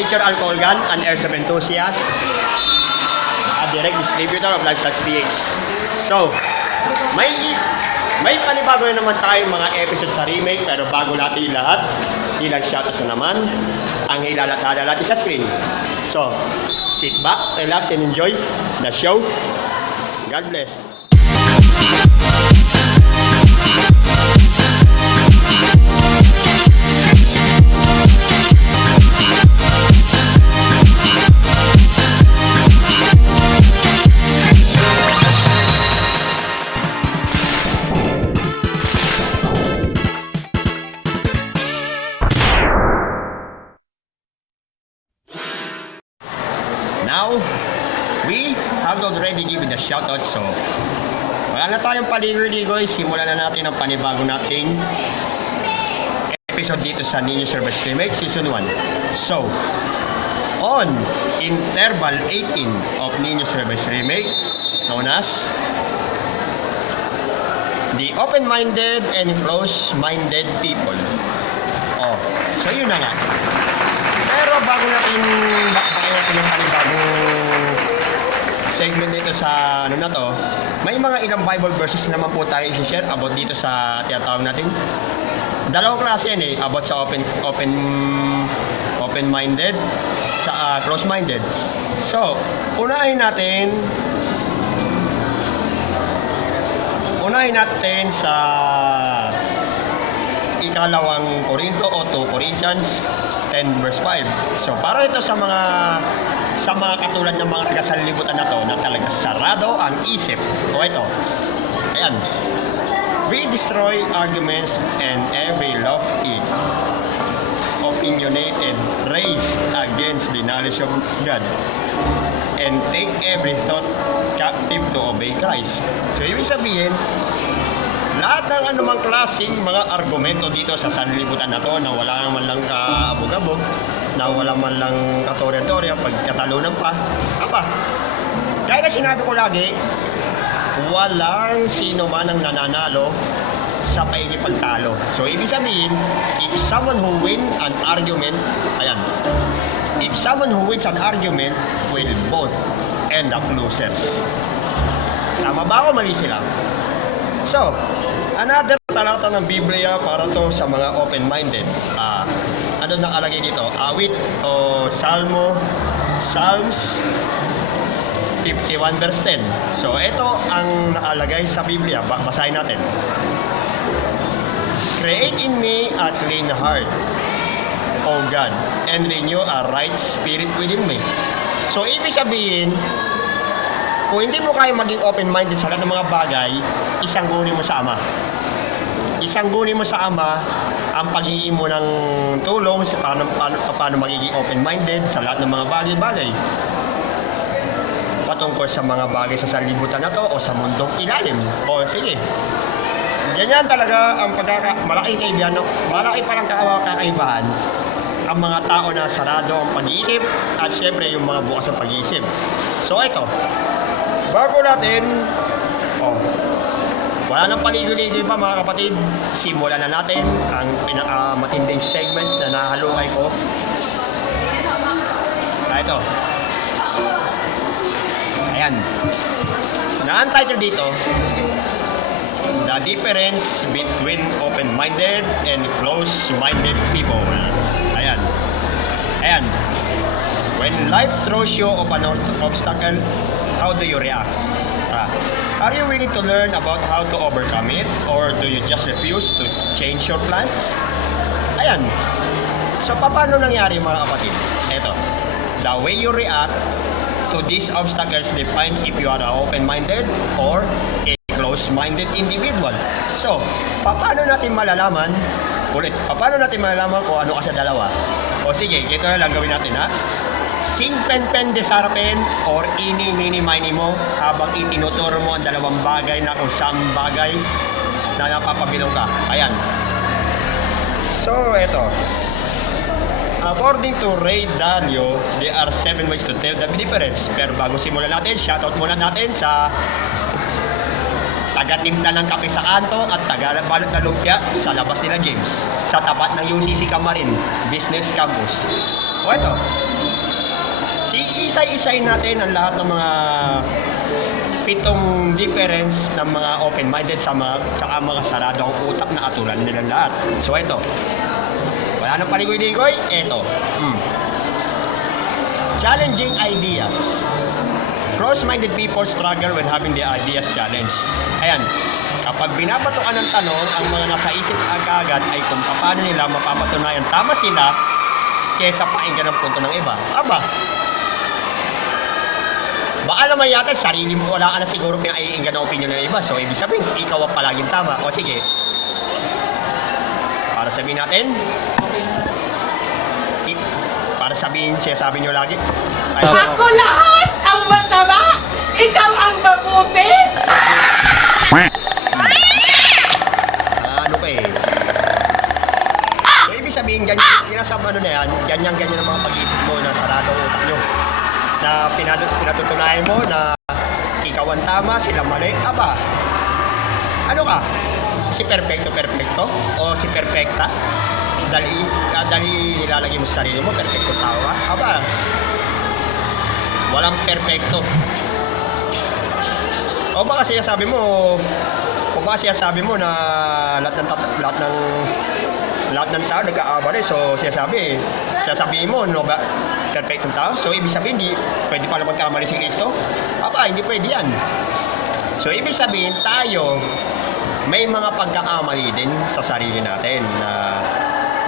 amateur alcohol gun and airsoft enthusiast, a direct distributor of Livestock PH. So, may panibago na naman tayong mga episode sa remake, pero bago natin lahat, ilang shoutouts na naman ang ilalatala natin sa screen. So, sit back, relax, and enjoy the show. God bless. Now, we have already given the shoutout, so wala na tayong paligoy-ligoy. Simulan na natin ang panibago nating episode dito sa Ninyo Service Remake Season 1. So, on Interval 18 of Ninyo Service Remake, known as the open-minded and close-minded people. Oh, so yun na nga. Pero bago natin bakbakin natin yung panibagong segment dito sa ano na to, may mga ilang Bible verses naman po tayo i-share about dito sa tinatawag natin. Dalawang klase yan about sa open-minded sa close-minded. So, unahin natin sa ikalawang Korinto o 2 Corinthians 10 verse 5. So para ito sa mga katulad ng mga taga-sanlibutan na to na talaga sarado ang isip. O ito. Ayan. We destroy arguments and every lofty opinionated raised against the knowledge of God, and take every thought captive to obey Christ. So ibig sabihin, lahat ng anumang klaseng mga argumento dito sa sanlibutan na to na wala man lang kaabog-abog, na wala man lang katorya-torya, pagkatalunan pa, kaya na sinabi ko lagi, walang sino man ang nananalo sa paikipagtalo. So ibig sabihin, if someone who wins an argument will both end up losers. Tama ba o mali sila? So, another talata ng Biblia para to sa mga open-minded. Ano nakalagay dito? Awit o Psalms 51 verse 10. So, ito ang nakalagay sa Biblia. Basahin natin. Create in me a clean heart, O God, and renew a right spirit within me. So, ibig sabihin, kung hindi mo kaya maging open-minded sa lahat ng mga bagay, isang guni mo sa Ama. Isang guni mo sa Ama ang pagiging mo ng tulong sa paano magiging open-minded sa lahat ng mga bagay-bagay. Patungkol sa mga bagay sa sanlibutan na to o sa mundong ilalim. O sige. Ganyan talaga ang malaking kaibigan, malaki parang kakaibahan ang mga tao na sarado ang pag-iisip at syempre yung mga bukas ang pag-iisip. So ito, bago natin, wala nang paligoy-ligoy pa mga kapatid, simulan na natin ang pinakamatinding segment na nahalukay ko. Ito. Ayan. Na-untitled dito, The Difference Between Open-Minded and Close-Minded People. Ayan. When life throws you off an obstacle, how do you react? Are you willing to learn about how to overcome it, or do you just refuse to change your plans? Ayan. So, paano nangyari mga kapatid? Ito. The way you react to these obstacles defines if you are an open-minded or a close-minded individual. So, paano natin malalaman kung ano ka sa dalawa? O sige, ito na lang gawin natin, ha? Sing pen pen desarpen or ini mini mini mo habang itinuturo mo ang dalawang bagay na kung saan bagay na napapabilong ka. Ayan. So, eto. According to Ray Dalio, there are 7 ways to tell the difference. Pero bago simulan natin, shoutout muna natin sa taga-timpla ng kape sa kanto at taga-balot na lumpia sa labas nila James, sa tapat ng UCC Camarin Business Campus. O So ito, isay-isay natin ang lahat ng mga 7 difference ng mga open-minded sa mga sarado ang utak na atulan nilang lahat. So ito, wala nang paligoy-ligoy, ito. Challenging ideas. Close-minded people struggle when having their ideas challenged. Ayan, kapag binabatukan ng tanong, ang mga nasa isip agad ay kung paano nila mapapatunayan tama sila kesa painggan ang punto ng iba. Aba, baka naman yata sarili mo, wala ka na siguro pinaiinggan ang opinion ng iba. So, ibig sabihin, ikaw ang palaging tama. O sige, para sabihin natin, para sabihin, sabi nyo lagi, ay, Ako lahat ang masama! Ikaw ang mabuti! ano ka eh. So, ibig sabihin, ganyan, ano na yan, ganyan-ganyan ang mga pag-iisip mo na sarado ang utak nyo. Na pinatutunayan mo na ikaw ang tama, sila mali. Aba, ano ka? Si perfecto o si perfecta? Dali nilalagay mo sa sarili mo, perfecto tao ka? Aba, walang perfecto. O baka sinasabi mo na lahat ng tao nagkaabali. So sasabihin mo no ba perfectong tao? So ibig sabihin hindi pwede pala magkamali si Kristo? Aba, hindi pwede yan. So ibig sabihin tayo may mga pagkakamali din sa sarili natin na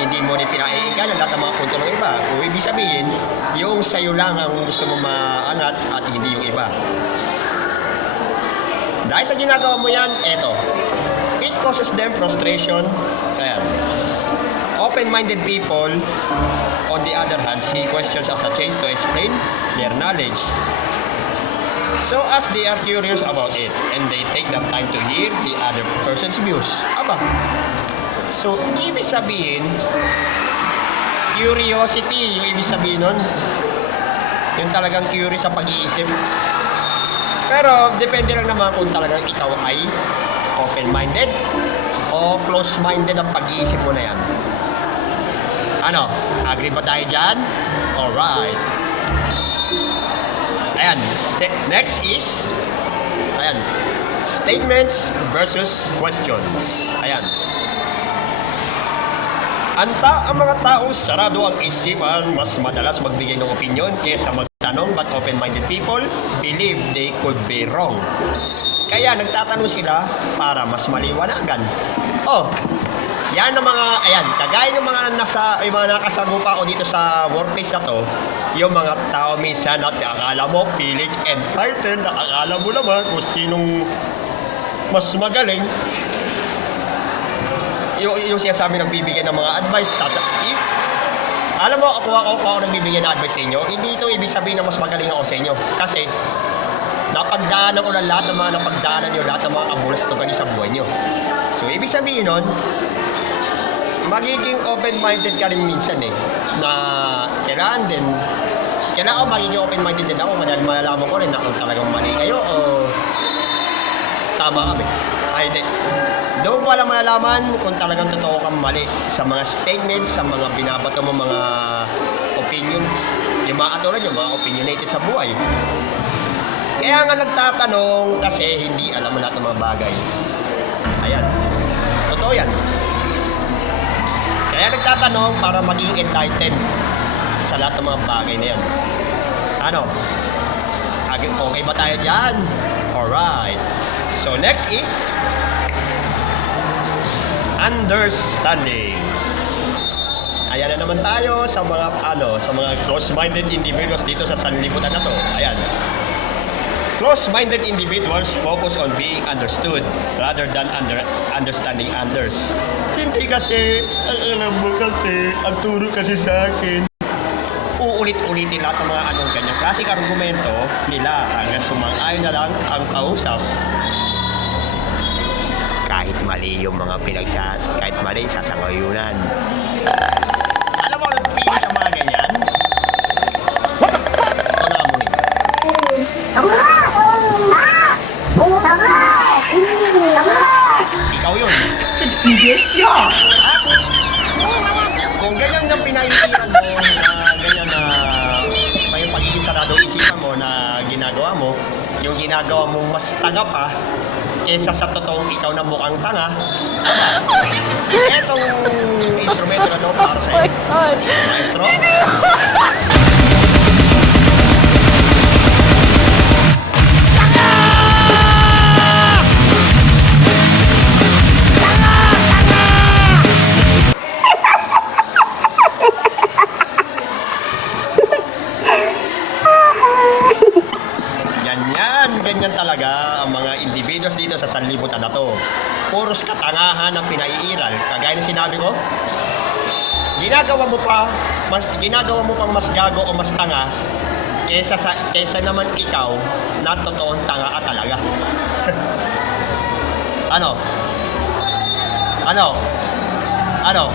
hindi mo rin pinaiinggan ang lahat ng mga punto ng iba. O ibig sabihin, yung sa'yo lang ang gusto mo maangat at hindi yung iba. Dahil sa ginagawa mo yan, eto. It causes them frustration. Ayan. Open-minded people, on the other hand, see questions as a chance to explain their knowledge. So as they are curious about it, and they take the time to hear the other person's views. Aba. So, ibig sabihin, curiosity, yung ibig sabihin nun, yung talagang curious sa pag-iisip. Pero, depende lang naman kung talagang ikaw ay open-minded o close-minded ang pag-iisip mo na yan. Ano? Agree ba tayo dyan? Alright. Ayan. Next is, ayan, statements versus questions. Ayan. Ang mga taong sarado ang isipan mas madalas magbigay ng opinion kaysa magtanong, but open-minded people believe they could be wrong. Kaya nagtatanong sila para mas maliwanagan. Oh, yan ang mga, ayan, kagaya ng mga nakasagupa ko dito sa workplace na to, yung mga tao minsan at akala mo feeling entitled, akala mo naman kung sinong mas magaling. Yung sinasabi nagbibigay ng mga advice alam mo, ako nagbibigay ng advice sa inyo, hindi ito ibig sabihin na mas magaling ako sa inyo, kasi napagdaanan ko lang lahat ng mga napagdaanan nyo, lahat ng mga kabulas na ganyan sa buhay nyo. So ibig sabihin nun, magiging open-minded ka rin minsan na kailangan ako magiging open-minded din ako, malalaman ko rin na kung talagang mali kayo o tama kami. Ay, hindi. Doon ko lang malalaman kung talagang totoo kang mali sa mga statements, sa mga binabato mo mga opinions, yung mga katulad yung mga opinionated sa buhay. Kaya nga nagtatanong kasi hindi alam mo lahat ng mga bagay. Ayan. Totoo yan. Kaya nagtatanong para maging enlightened sa lahat ng mga bagay na yan. Ano? Okay ba tayo dyan? Alright. So next is understanding. Ayan na naman tayo sa mga close-minded individuals dito sa sanlibutan na to. Ayan. Close-minded individuals focus on being understood rather than understanding others. Hindi kasi, alam mo kasi, ang turo kasi sa akin. Uulit-ulitin lahat ng mga ganyang klaseng argumento nila hanggang sumang-ayon na lang ang kausap. Kahit mali yung mga kahit mali, sasangayunan. Alam mo, nagpili sa mga ganyan? What the fuck? Ito na mo Ikaw yun. Kung ganyan yung pinahitiran mo na ganyan na ginagawa mong mas tanga pa kesa sa totoong ikaw na mukhang tanga. Etong instrumento na to para sa'yo. Maestro? Ganyan talaga ang mga individuals dito sa sanlibutan na to. Puros katangahan ang pinaiiral. Kagaya ng sinabi ko, ginagawa mo pang mas gago o mas tanga kaysa naman ikaw na totoong tanga ka talaga. Ano?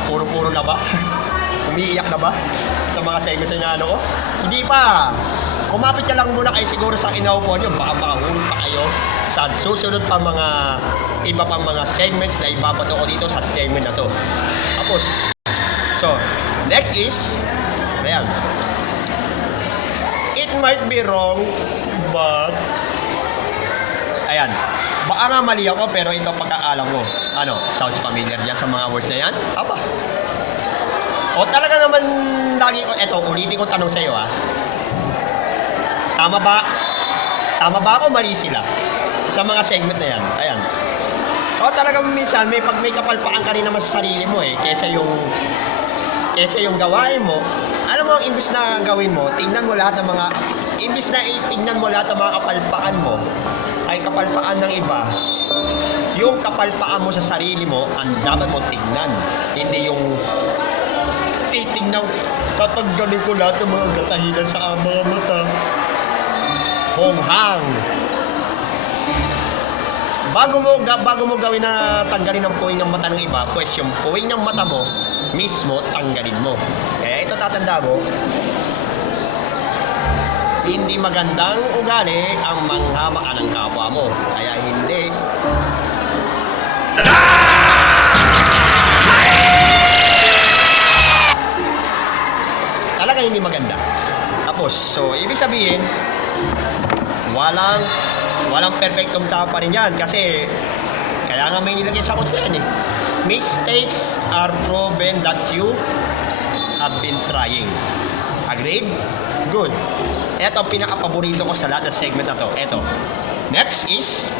Puro-puro na ba? Umiiyak na ba? Sa mga segments na ko? Hindi pa! Kumapit ka lang muna kayo siguro sa inaupo nyo, baka makahulog pa kayo sa susunod pa mga iba pang mga segments na ipapato ko dito sa segment na to. Tapos, so, next is, ayan. It might be wrong, but, ayan. Baka nga mali ako, pero ito pagkaalam mo. Sounds familiar dyan sa mga words na yan? Aba. O talaga naman, ulitin ko tanong sa iyo Tama ba ako mali sila sa mga segment na yan? Ayan. O talagang minsan may kapalpakan ka rin naman sa sarili mo kesa yung gawain mo. Alam mo, imbis na gawin mo, tingnan mo lahat ng mga kapalpakan mo ay kapalpakan ng iba. Yung kapalpakan mo sa sarili mo, ang dapat mo tingnan. Hindi yung titignan, tatanggalin ko lahat ng mga gatahilan sa mga mata. Honghang. Bago mo gawin na tanggalin ang puwing ng mata ng iba, pues yung puwing ng mata mo mismo tanggalin mo. Kaya ito tatanda mo, hindi magandang ugali ang manghama ka ng kapwa mo. Kaya hindi. Talaga hindi maganda. Tapos, so ibig sabihin, walang perfectong tao pa rin yan kasi kaya nga may nilagay sa quotes yan mistakes are proven that you have been trying. Agreed? Good. Ito ang pinaka-paborito ko sa lahat ng segment na to. Ito. Next is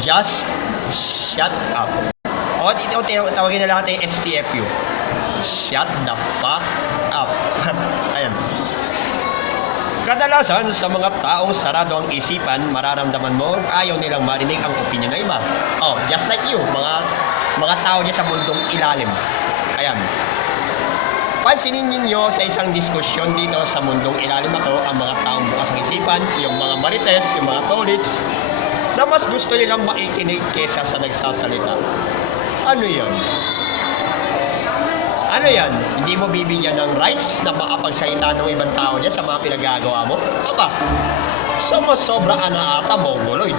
just shut up. O ito tawagin na lang natin STFU. Shut the fuck up. Ayan. Kadalasan sa mga taong sarado ang isipan, mararamdaman mo ayaw nilang marinig ang opinion ng iba. Oh, just like you, mga tao niya sa mundong ilalim. Ayan. Pansinin ninyo sa isang diskusyon dito sa mundong ilalim na to, ang mga taong bukas ang isipan, yung mga marites, yung mga tolits, na mas gusto nilang makikinig kesa sa nagsasalita. Ano yun? Ano yan? Hindi mo bibigyan ng rights na makapagsalita ng ibang tao dyan sa mga pinagagawa mo? Aba, sobra ka na ata, mongoloid.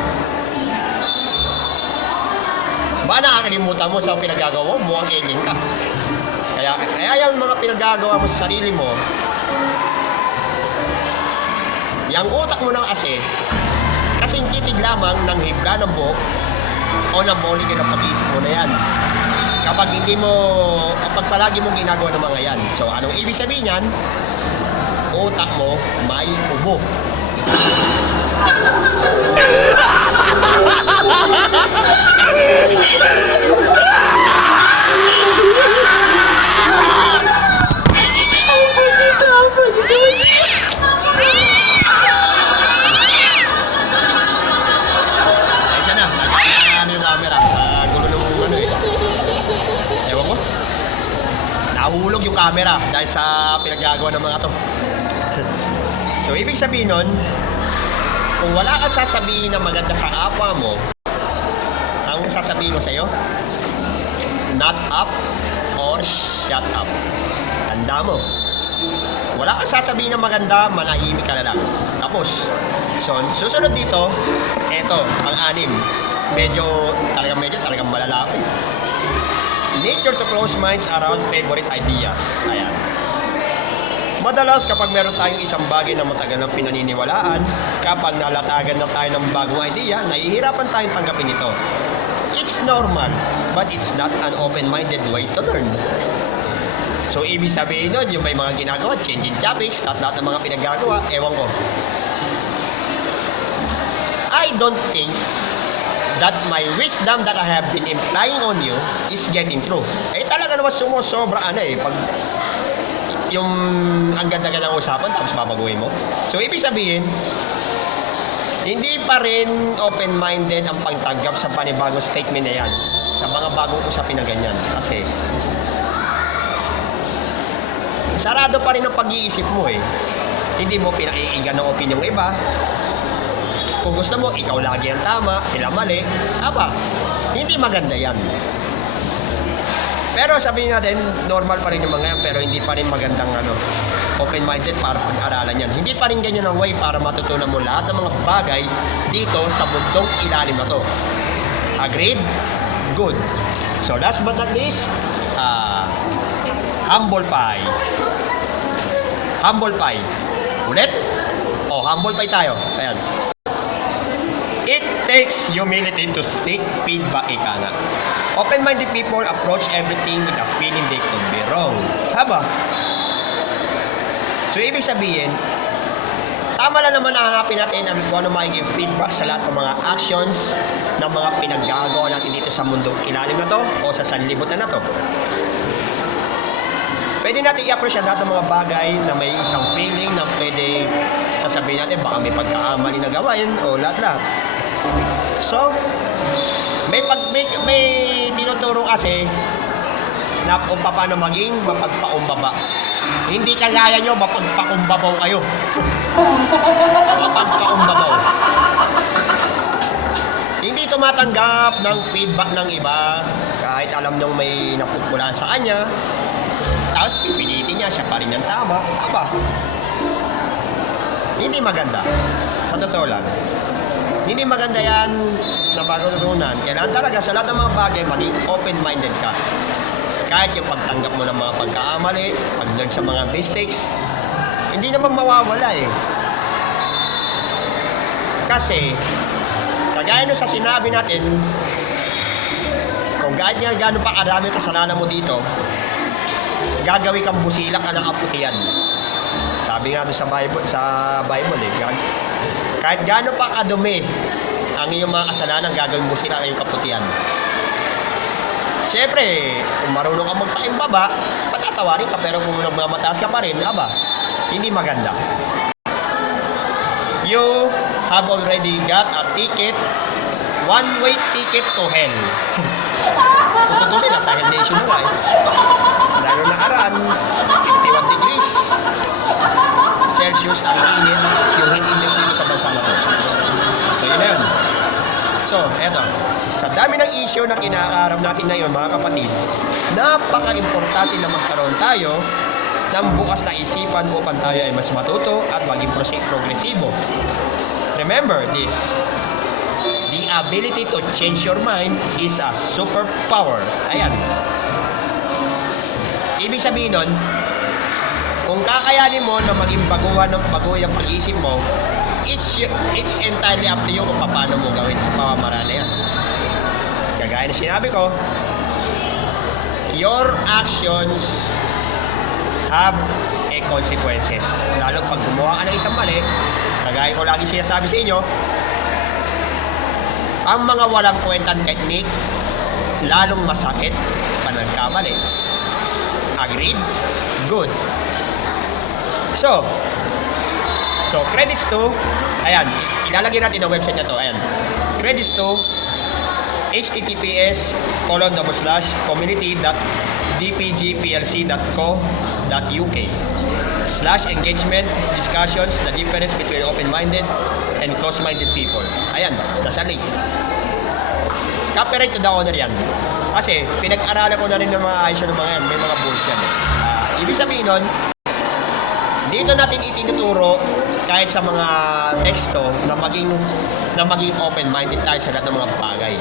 Ba nakakalimutan mo sa pinagagawa mo, mukhang alien ka. Kaya yung mga pinagagawa mo sa sarili mo, yung utak mo ng kasing titig lamang ng hibla ng buhok o ng bowling ng pag-iisip mo na yan. Kapag palagi mong ginagawa ng mga yan. So, anong ibig sabihin yan? Utak mo may ubo. Nahulog yung camera dahil sa pinagagawa ng mga to. So, ibig sabihin nun, kung wala kang sasabihin na maganda sa kapwa mo, ang sasabihin ko sa'yo, not up or shut up. Tanda mo. Wala kang sasabihin na maganda, manahimik ka na lang. Tapos, so, susunod dito, eto, ang anim. Medyo talagang malalapit. Nature to close minds around favorite ideas. Ayan. Madalas kapag meron tayong isang bagay na matagal ng pinaniniwalaan, kapag nalatagan na tayo ng bagong idea, nahihirapan tayong tanggapin ito. It's normal, but it's not an open-minded way to learn. So, ibig sabihin nun, yung may mga ginagawa, changing topics, lahat ng mga pinagagawa, ewan ko. I don't think that my wisdom that I have been implying on you is getting true. Eh, talaga naman sumusobra, pag yung ang ganda-ganda ng usapan, tapos babaguhin mo. So, ibig sabihin, hindi pa rin open-minded ang pagtanggap sa panibagong statement na yan, sa mga bagong usapin na ganyan. Kasi, sarado pa rin ang pag-iisip mo eh. Hindi mo pinaiigan ng opinion ng iba. Kung gusto mo, ikaw lagi ang tama, sila mali. Hindi maganda yan. Pero sabihin natin, normal pa rin yung mga yan, pero hindi pa rin magandang open-minded para pag-aralan yan. Hindi pa rin ganyan ang way para matutunan mo lahat ng mga bagay dito sa mundong ilalim na to. Agreed? Good. So last but not least, humble pie. Humble pie. Ulit? Humble pie tayo. Ayan. It takes humility to seek feedback, ika nga. Open-minded people approach everything with a feeling they could be wrong. So, ibig sabihin, tama lang naman na hanapin natin kung ano magiging feedback sa lahat ng mga actions ng mga pinaggagawa natin dito sa mundong ilalim na to o sa sanlibutan na to. Pwede natin i-approach lahat ng mga bagay na may isang feeling na pwede sasabihin natin baka may pagkaamali na gawain o lahat-lahat. So, may tinuturo kasi na kung paano maging mapagpakumbaba. Hindi kagaya nyo, mapagpakumbabaw kayo. Mapagpakumbabaw. Hindi tumatanggap ng feedback ng iba kahit alam nyo may napupulaan sa kanya. Tapos pipilitin niya, siya pa rin ang tama. Hindi maganda. Sa totoo lang. Hindi maganda yan na bago tutunan. Kailangan talaga sa lahat ng mga bagay maging open-minded ka. Kahit yung pagtanggap mo ng mga pagkaamali, pag-learn sa mga mistakes, hindi naman mawawala eh. Kasi, kagaya nung sa sinabi natin, kung gaano pa karami kasalanan mo dito, gagawin kang busilak ka ng kaputian. Sabi nga doon sa Bible eh, kahit gaano pa kadumi ang iyong mga kasalanan, gagawin mo sila ang iyong kaputian. Siyempre, kung marunong kang magpaimbaba, patatawarin ka, pero kung mataas ka pa rin, hindi maganda. You have already got a ticket, one-way ticket to hell. Kung tutusin, nasa hell nation mo Lalo na aran, 51 degrees Celsius ang init, yung init dito sa bansa na to. So, yun na yun. So, eto. Sa dami ng issue na kinakaharap natin ngayon, mga kapatid, napaka-importante na magkaroon tayo ng bukas na isipan upang tayo ay mas matuto at maging progresibo. Remember this. The ability to change your mind is a superpower. Ayan. Ibig sabihin nun, kung kakayanin mo na maging bago yung pag-iisip mo, it's entirely up to you kung paano mo gawin sa pamamaraan na yan. Kagaya na sinabi ko, your actions have a consequences. Lalo pag gumawa ka ng isang mali, kagaya ko lagi sinasabi sa inyo, ang mga walang kwentang technique, lalong masakit pa nagkamali. Agreed? Good. So credits to, ayan, ilalagay natin ang website na to, ayan. Credits to https://community.dpgplc.co.uk/engagement discussions the difference between open-minded and close-minded people. Ayan, nasa link. Copyright to the owner yan. Kasi pinag-aralan ko na rin ng mga ayos ng mga yan, may mga bulls yan. Ibig sabihin nun, dito natin itinuturo kahit sa mga teksto na maging open-minded tayo sa lahat ng mga bagay.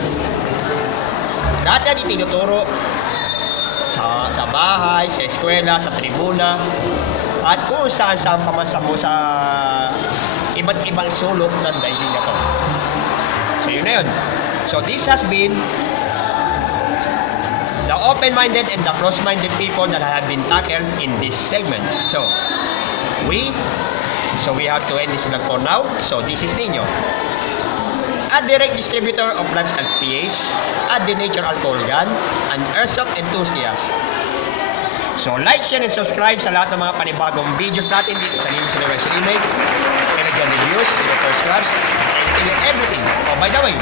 Lahat yan itinuturo sa bahay, sa eskwela, sa tribuna, at kung saan-saan pa man sa iba't ibang sulok ng daigdig na to. So yun na yun. So this has been the open-minded and the close-minded people that have been tackled in this segment. So we have to end this vlog for now. So this is Nino, a direct distributor of Lifestyles PH, a Denature Alcohol Gun, an Airsoft enthusiast. So like, share, and subscribe sa lahat ng mga panibagong videos natin dito sa Nino Celebration Remake, Pinagyan Reviews, First Clubs, and everything. Oh, by the way,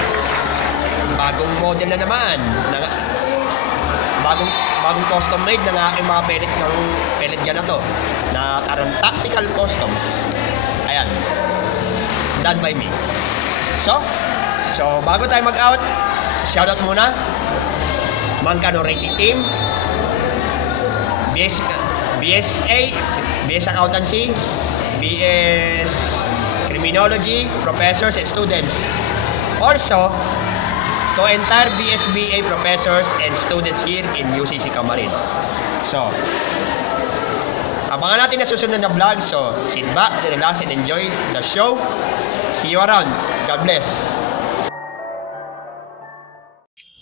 bagong model na naman, bagong custom made ng aking mga pellet gun na to, na tarang tactical customs. Ayan, done by me. So bago tayo mag-out, shoutout muna Mangkano Racing Team, BS Accountancy, BS Criminology, professors and students. Also, to entire BSBA professors and students here in UCC Camarin. So, abangan natin na susunod na vlog. So, sit back, relax, and enjoy the show. See you around. God bless.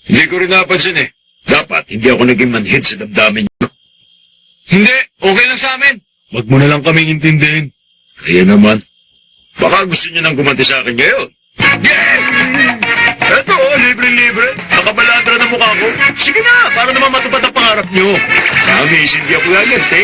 Hindi ko rin napansin eh. Dapat hindi ako naging manhid sa damdamin nyo. Hindi, okay lang sa amin. Wag mo na lang kaming intindihin. Kaya naman, baka gusto nyo nang gumanti sa akin ngayon. Yeah! Eto, libre-libre. Nakabaladra na mukha ko. Sige na, para naman matupad ang pangarap nyo. Promise, hindi ako gagante.